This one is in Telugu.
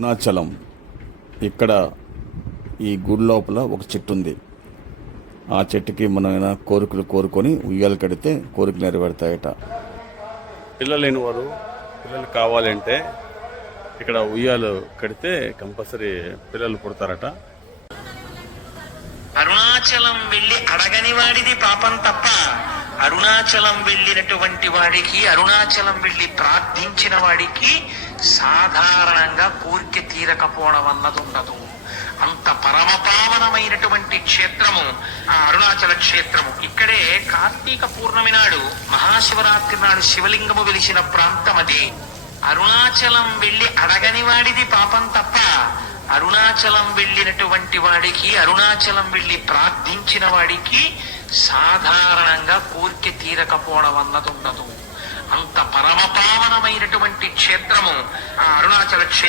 అరుణాచలం. ఇక్కడ ఈ గుడి లోపల ఒక చెట్టు ఉంది ఆ చెట్టుకి మనం ఏమైనా కోరికలు కోరుకొని ఉయ్యాలు కడితే కోరికలు నెరవేరుతాయట. పిల్లలు లేని వారు పిల్లలు కావాలంటే ఇక్కడ ఉయ్యాలు కడితే కంపల్సరీ పిల్లలు పుడతారట. అరుణాచలం వెళ్ళి అడగని వాడిది పాపం తప్ప అరుణాచలం వెళ్ళినటువంటి వాడికి అరుణాచలం వెళ్ళి ప్రార్థించిన వాడికి సాధారణంగా కోరిక తీరకపోవడం అన్నది ఉండదు. అంత పరమపావనమైనటువంటి క్షేత్రము ఆ అరుణాచల క్షేత్రము. ఇక్కడే కార్తీక పూర్ణమి నాడు మహాశివరాత్రి నాడు శివలింగము వెలిసిన ప్రాంతం అది. అరుణాచలం వెళ్ళి అడగని వాడిది పాపం తప్ప అరుణాచలం వెళ్ళినటువంటి వాడికి అరుణాచలం వెళ్ళి ప్రార్థించిన వాడికి సాధారణంగా కోరిక తీరకపోవడం అన్నది ఉండదు. అంత పరమపావనమైనటువంటి క్షేత్రము ఆ అరుణాచల క్షేత్రం